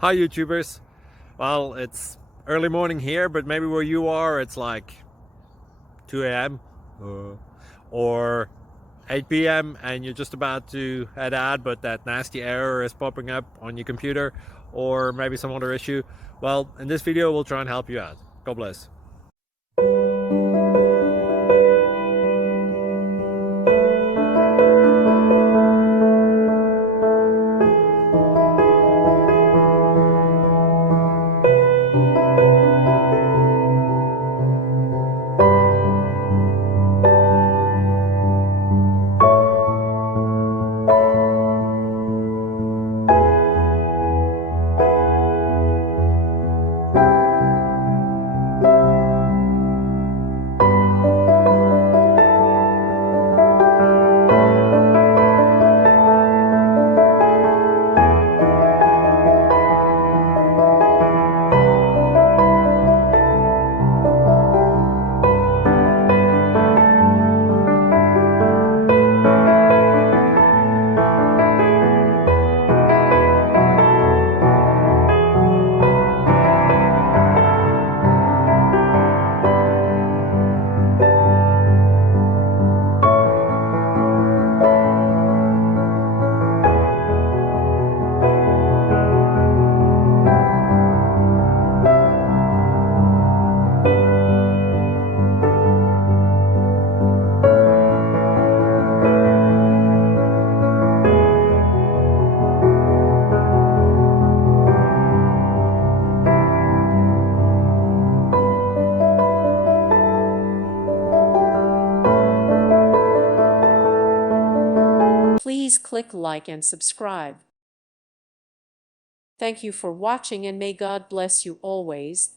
Hi YouTubers. Well, it's early morning here, but maybe where you are it's like 2 a.m. Or 8 p.m. and you're just about to head out, but that nasty error is popping up on your computer, or maybe some other issue. Well, in this video we'll try and help you out. God bless. Please click like and subscribe. Thank you for watching and may God bless you always.